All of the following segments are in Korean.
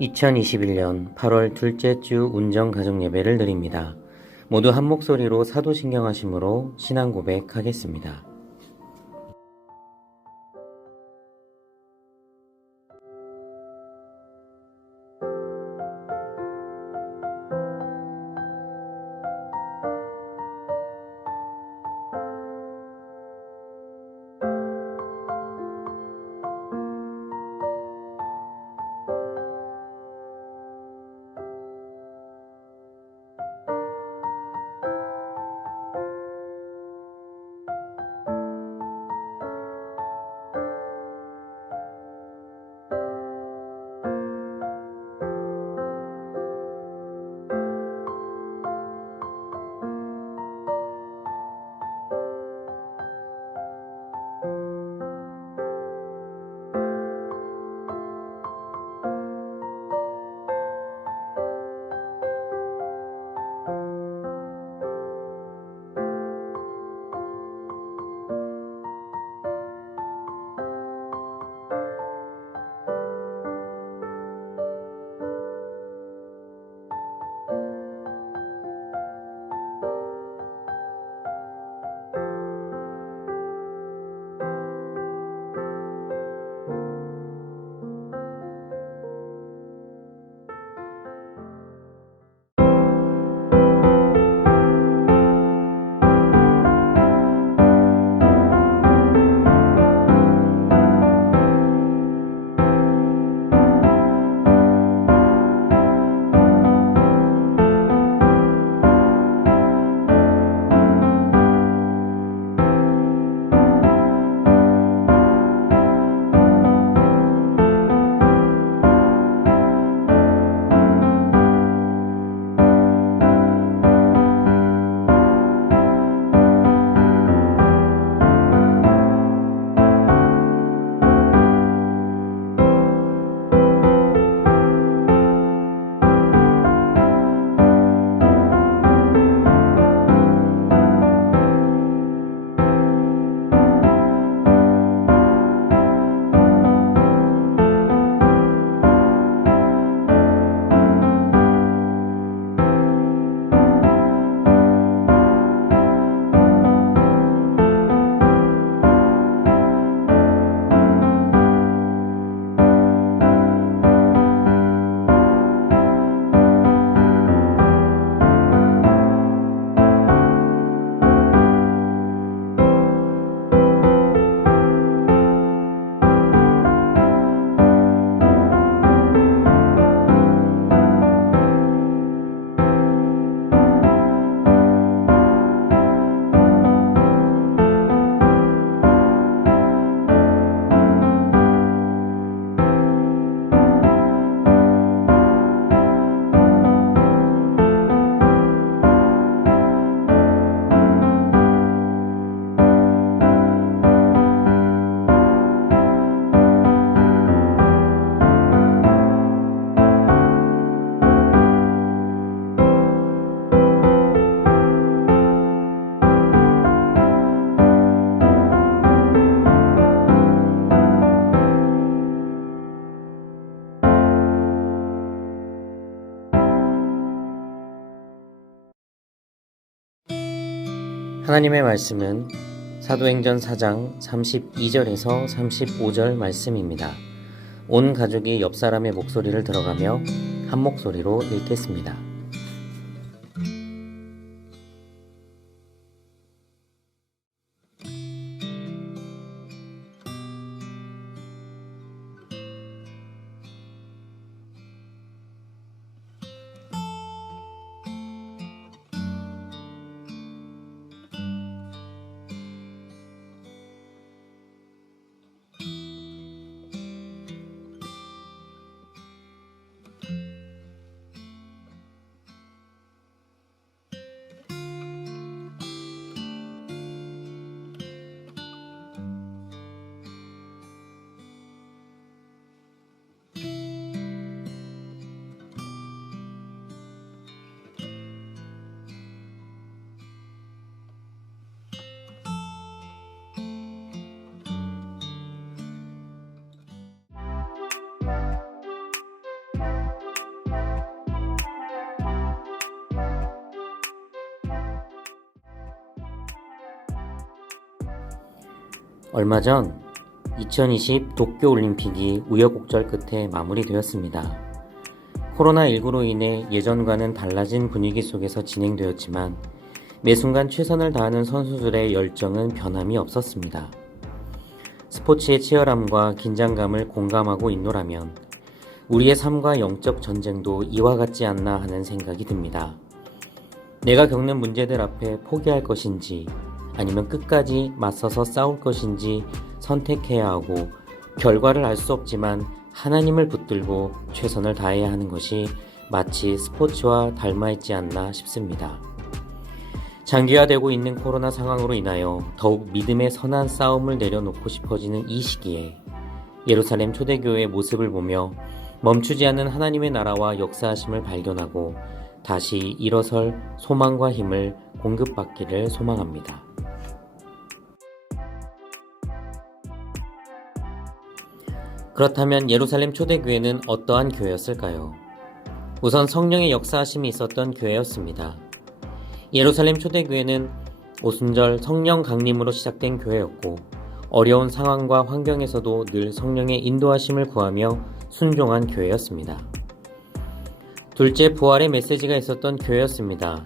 2021년 8월 둘째 주 운정 가정 예배를 드립니다. 모두 한 목소리로 사도신경 하심으로 신앙 고백하겠습니다. 하나님의 말씀은 사도행전 4장 32절에서 35절 말씀입니다. 온 가족이 옆 사람의 목소리를 들어가며 한 목소리로 읽겠습니다. 얼마 전 2020 도쿄올림픽이 우여곡절 끝에 마무리되었습니다. 코로나19로 인해 예전과는 달라진 분위기 속에서 진행되었지만 매 순간 최선을 다하는 선수들의 열정은 변함이 없었습니다. 스포츠의 치열함과 긴장감을 공감하고 있노라면 우리의 삶과 영적 전쟁도 이와 같지 않나 하는 생각이 듭니다. 내가 겪는 문제들 앞에 포기할 것인지 아니면 끝까지 맞서서 싸울 것인지 선택해야 하고 결과를 알 수 없지만 하나님을 붙들고 최선을 다해야 하는 것이 마치 스포츠와 닮아 있지 않나 싶습니다. 장기화되고 있는 코로나 상황으로 인하여 더욱 믿음의 선한 싸움을 내려놓고 싶어지는 이 시기에 예루살렘 초대교회의 모습을 보며 멈추지 않는 하나님의 나라와 역사하심을 발견하고 다시 일어설 소망과 힘을 공급받기를 소망합니다. 그렇다면 예루살렘 초대교회는 어떠한 교회였을까요? 우선 성령의 역사하심이 있었던 교회였습니다. 예루살렘 초대교회는 오순절 성령 강림으로 시작된 교회였고 어려운 상황과 환경에서도 늘 성령의 인도하심을 구하며 순종한 교회였습니다. 둘째, 부활의 메시지가 있었던 교회였습니다.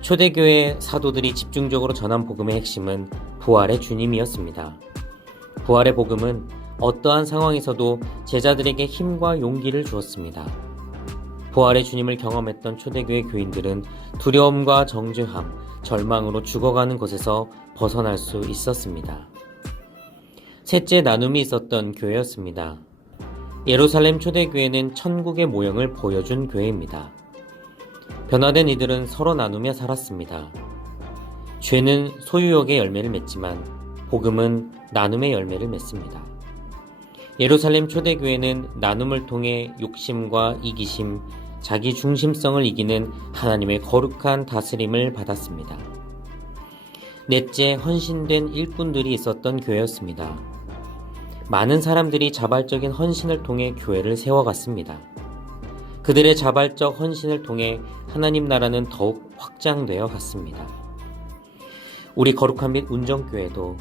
초대교회 사도들이 집중적으로 전한 복음의 핵심은 부활의 주님이었습니다. 부활의 복음은 어떠한 상황에서도 제자들에게 힘과 용기를 주었습니다. 부활의 주님을 경험했던 초대교회 교인들은 두려움과 정죄함, 절망으로 죽어가는 것에서 벗어날 수 있었습니다. 셋째 나눔이 있었던 교회였습니다. 예루살렘 초대교회는 천국의 모형을 보여준 교회입니다. 변화된 이들은 서로 나누며 살았습니다. 죄는 소유욕의 열매를 맺지만 복음은 나눔의 열매를 맺습니다. 예루살렘 초대교회는 나눔을 통해 욕심과 이기심, 자기 중심성을 이기는 하나님의 거룩한 다스림을 받았습니다. 넷째, 헌신된 일꾼들이 있었던 교회였습니다. 많은 사람들이 자발적인 헌신을 통해 교회를 세워갔습니다. 그들의 자발적 헌신을 통해 하나님 나라는 더욱 확장되어 갔습니다. 우리 거룩한 및 운정교회도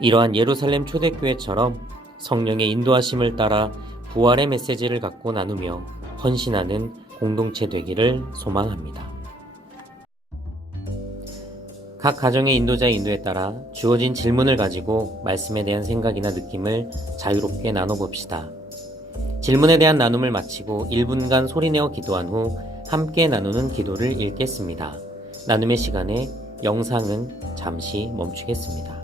이러한 예루살렘 초대교회처럼 성령의 인도하심을 따라 부활의 메시지를 갖고 나누며 헌신하는 공동체 되기를 소망합니다. 각 가정의 인도자의 인도에 따라 주어진 질문을 가지고 말씀에 대한 생각이나 느낌을 자유롭게 나눠봅시다. 질문에 대한 나눔을 마치고 1분간 소리내어 기도한 후 함께 나누는 기도를 읽겠습니다. 나눔의 시간에 영상은 잠시 멈추겠습니다.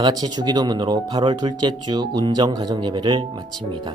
다 같이 주기도문으로 8월 둘째 주 운정 가정 예배를 마칩니다.